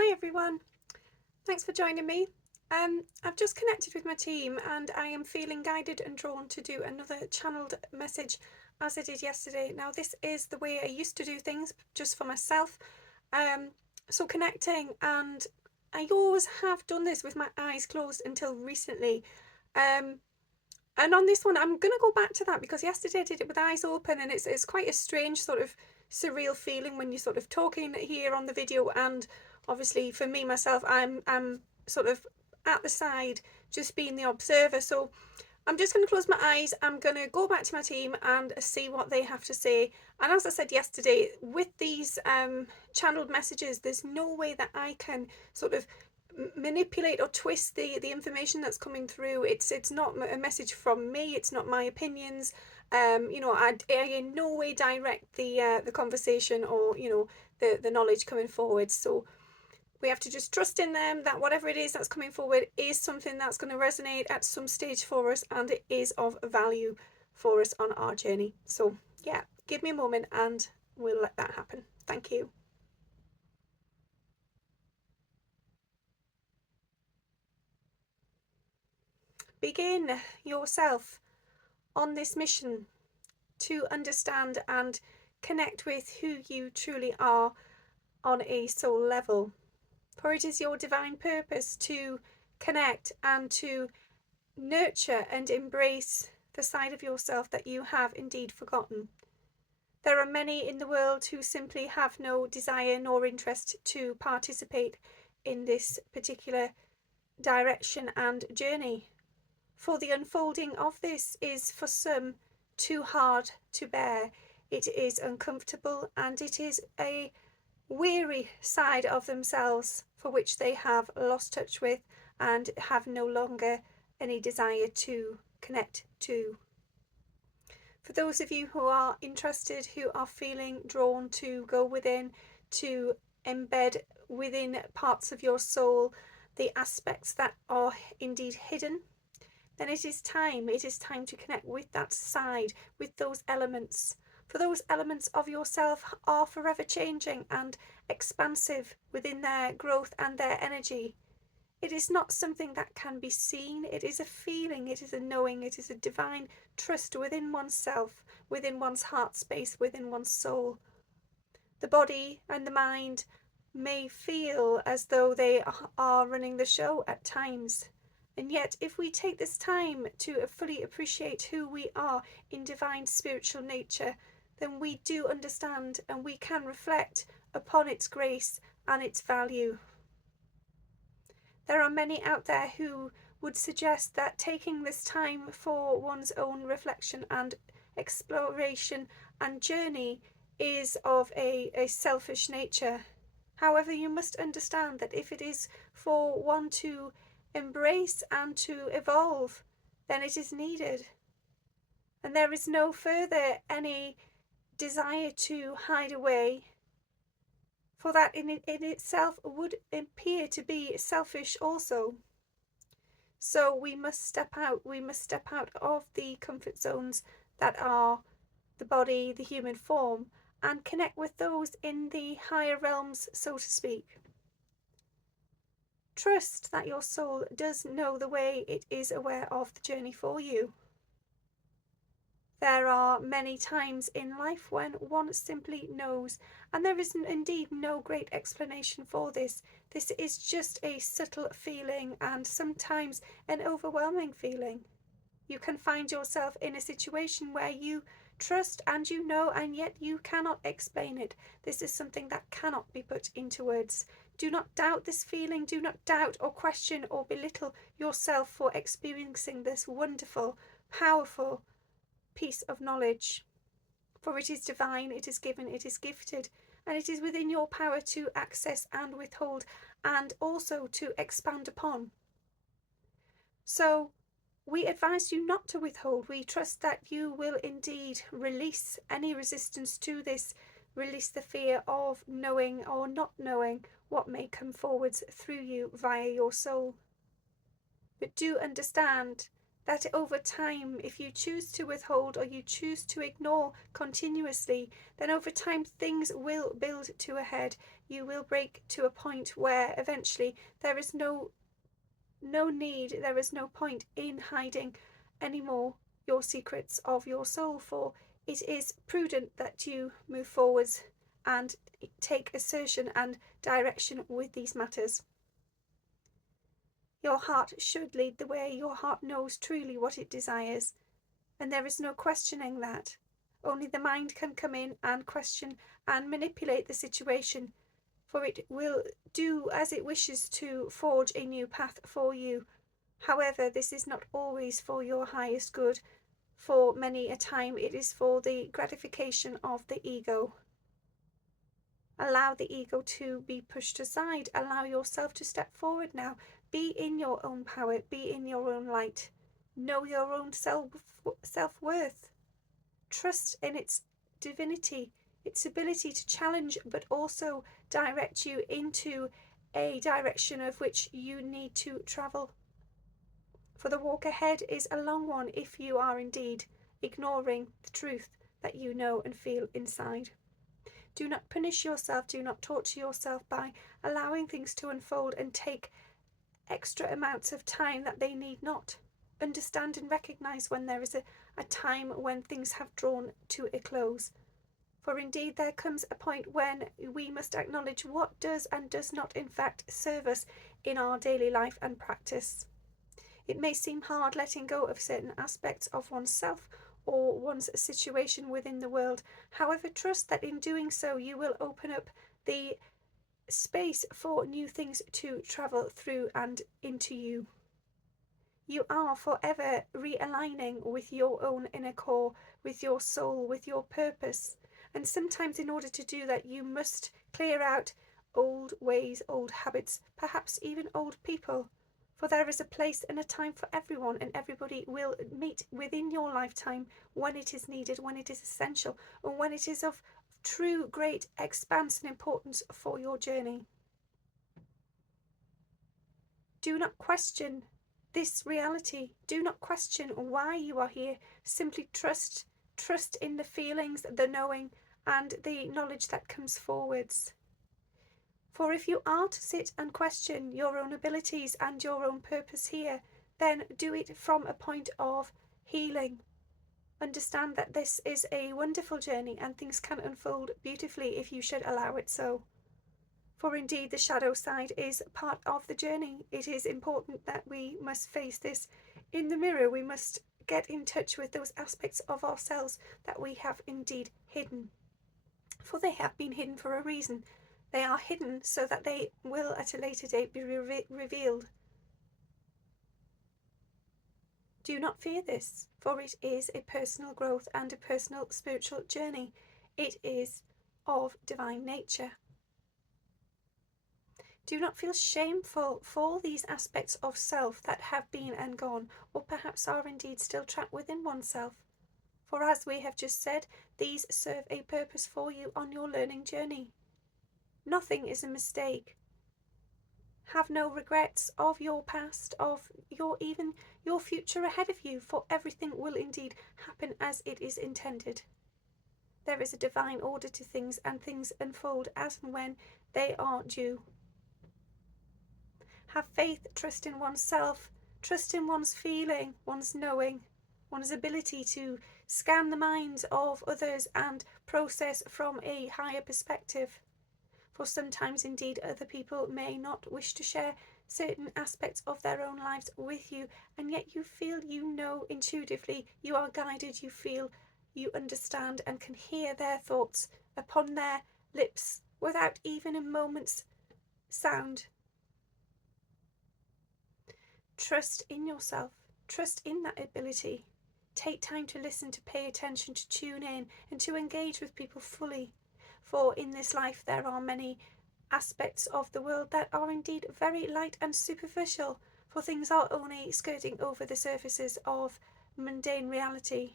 Hi everyone, thanks for joining me. I've just connected with my team and I am feeling guided and drawn to do another channeled message as I did yesterday. Now this is the way I used to do things just for myself, um, so connecting, and I always have done this with my eyes closed until recently. Um, and on this one I'm going to go back to that because yesterday I did it with eyes open, and it's quite a strange sort of surreal feeling when you're sort of talking here on the video, and obviously for me myself I'm sort of at the side just being the observer. So I'm just going to close my eyes. I'm going to go back to my team and see what they have to say. And as I said yesterday, with these channeled messages, there's no way that I can sort of manipulate or twist the information that's coming through. It's not a message from me. It's not my opinions. I in no way direct the conversation, or the knowledge coming forward. So we have to just trust in them that whatever it is that's coming forward is something that's going to resonate at some stage for us, and it is of value for us on our journey. So yeah, give me a moment and we'll let that happen. Thank you. Begin yourself on this mission to understand and connect with who you truly are on a soul level, for it is your divine purpose to connect and to nurture and embrace the side of yourself that you have indeed forgotten. There are many in the world who simply have no desire nor interest to participate in this particular direction and journey, for the unfolding of this is for some too hard to bear. It is uncomfortable, and it is a weary side of themselves for which they have lost touch with and have no longer any desire to connect to. For those of you who are interested, who are feeling drawn to go within, to embed within parts of your soul the aspects that are indeed hidden, then it is time to connect with that side, with those elements. For those elements of yourself are forever changing and expansive within their growth and their energy. It is not something that can be seen. It is a feeling, it is a knowing, it is a divine trust within oneself, within one's heart space, within one's soul. The body and the mind may feel as though they are running the show at times. And yet, if we take this time to fully appreciate who we are in divine spiritual nature, then we do understand and we can reflect upon its grace and its value. There are many out there who would suggest that taking this time for one's own reflection and exploration and journey is of a selfish nature. However, you must understand that if it is for one to embrace and to evolve, then it is needed. And there is no further any desire to hide away, for that in itself would appear to be selfish also. So we must step out of the comfort zones that are the body, the human form, and connect with those in the higher realms, so to speak. Trust that your soul does know the way, it is aware of the journey for you. There are many times in life when one simply knows, and there is indeed no great explanation for this. This is just a subtle feeling, and sometimes an overwhelming feeling. You can find yourself in a situation where you trust and you know, and yet you cannot explain it. This is something that cannot be put into words. Do not doubt this feeling. Do not doubt or question or belittle yourself for experiencing this wonderful, powerful piece of knowledge. For it is divine, it is given, it is gifted, and it is within your power to access and withhold, and also to expand upon. So we advise you not to withhold. We trust that you will indeed release any resistance to this, release the fear of knowing or not knowing what may come forwards through you via your soul. But do understand that over time, if you choose to withhold or you choose to ignore continuously, then over time things will build to a head. You will break to a point where eventually there is no need, there is no point in hiding anymore your secrets of your soul, for it is prudent that you move forwards and take assertion and direction with these matters. Your heart should lead the way. Your heart knows truly what it desires, and there is no questioning that. Only the mind can come in and question and manipulate the situation, for it will do as it wishes to forge a new path for you. However, this is not always for your highest good, for many a time it is for the gratification of the ego. Allow the ego to be pushed aside. Allow yourself to step forward now. Be in your own power. Be in your own light. Know your own self-worth. Trust in its divinity, its ability to challenge but also direct you into a direction of which you need to travel. For the walk ahead is a long one if you are indeed ignoring the truth that you know and feel inside. Do not punish yourself, do not torture yourself by allowing things to unfold and take extra amounts of time that they need not. Understand and recognise when there is a time when things have drawn to a close. For indeed there comes a point when we must acknowledge what does and does not in fact serve us in our daily life and practice. It may seem hard letting go of certain aspects of oneself or one's situation within the world. However, trust that in doing so you will open up the space for new things to travel through and into you. You are forever realigning with your own inner core, with your soul, with your purpose. And sometimes in order to do that, you must clear out old ways, old habits, perhaps even old people. For there is a place and a time for everyone, and everybody will meet within your lifetime when it is needed, when it is essential, and when it is of true great expanse and importance for your journey. Do not question this reality. Do not question why you are here. Simply trust in the feelings, the knowing, and the knowledge that comes forwards. For if you are to sit and question your own abilities and your own purpose here, then do it from a point of healing. Understand that this is a wonderful journey and things can unfold beautifully if you should allow it so. For indeed the shadow side is part of the journey. It is important that we must face this in the mirror. We must get in touch with those aspects of ourselves that we have indeed hidden. For they have been hidden for a reason. They are hidden so that they will at a later date be revealed. Do not fear this, for it is a personal growth and a personal spiritual journey. It is of divine nature. Do not feel shameful for these aspects of self that have been and gone, or perhaps are indeed still trapped within oneself. For as we have just said, these serve a purpose for you on your learning journey. Nothing is a mistake. Have no regrets of your past, of even your future ahead of you, for everything will indeed happen as it is intended. There is a divine order to things, and things unfold as and when they are due. Have faith, trust in oneself, trust in one's feeling, one's knowing, one's ability to scan the minds of others and process from a higher perspective. For sometimes indeed other people may not wish to share certain aspects of their own lives with you, and yet you feel, you know intuitively, you are guided, you feel, you understand and can hear their thoughts upon their lips without even a moment's sound. Trust in yourself, trust in that ability. Take time to listen, to pay attention, to tune in and to engage with people fully. For in this life there are many aspects of the world that are indeed very light and superficial, for things are only skirting over the surfaces of mundane reality.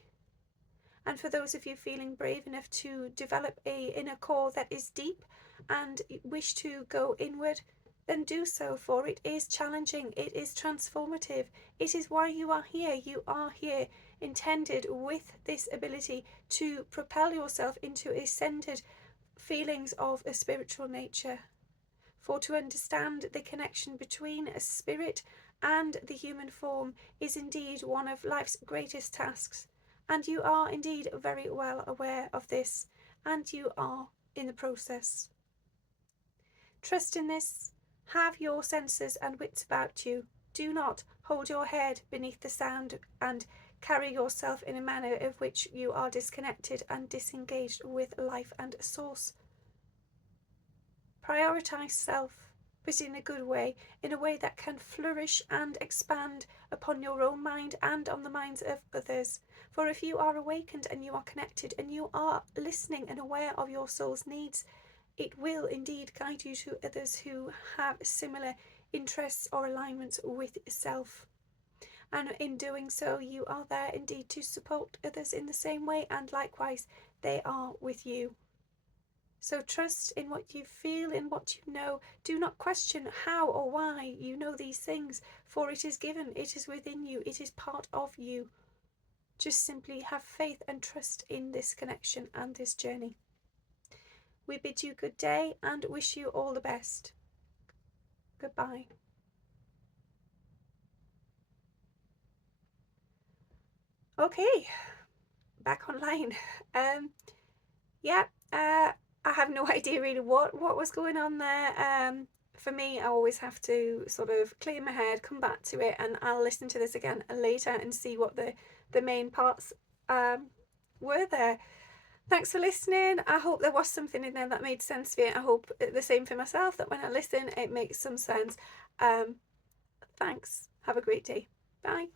And for those of you feeling brave enough to develop a inner core that is deep and wish to go inward, then do so, for it is challenging, it is transformative. It is why you are here. You are here intended with this ability to propel yourself into ascended feelings of a spiritual nature. For to understand the connection between a spirit and the human form is indeed one of life's greatest tasks. And you are indeed very well aware of this, and you are in the process. Trust in this. Have your senses and wits about you. Do not hold your head beneath the sound and carry yourself in a manner of which you are disconnected and disengaged with life and source. Prioritize self, but in a good way, in a way that can flourish and expand upon your own mind and on the minds of others. For if you are awakened and you are connected and you are listening and aware of your soul's needs, it will indeed guide you to others who have similar interests or alignments with self. And in doing so, you are there indeed to support others in the same way, and likewise they are with you. So trust in what you feel, in what you know. Do not question how or why you know these things, for it is given, it is within you, it is part of you. Just simply have faith and trust in this connection and this journey. We bid you good day and wish you all the best. Goodbye. Okay, back online. I have no idea really what was going on there. For me, I always have to sort of clear my head, come back to it, and I'll listen to this again later and see what the main parts were there. Thanks for listening. I hope there was something in there that made sense for you. I hope the same for myself, that when I listen, it makes some sense. Thanks. Have a great day. Bye.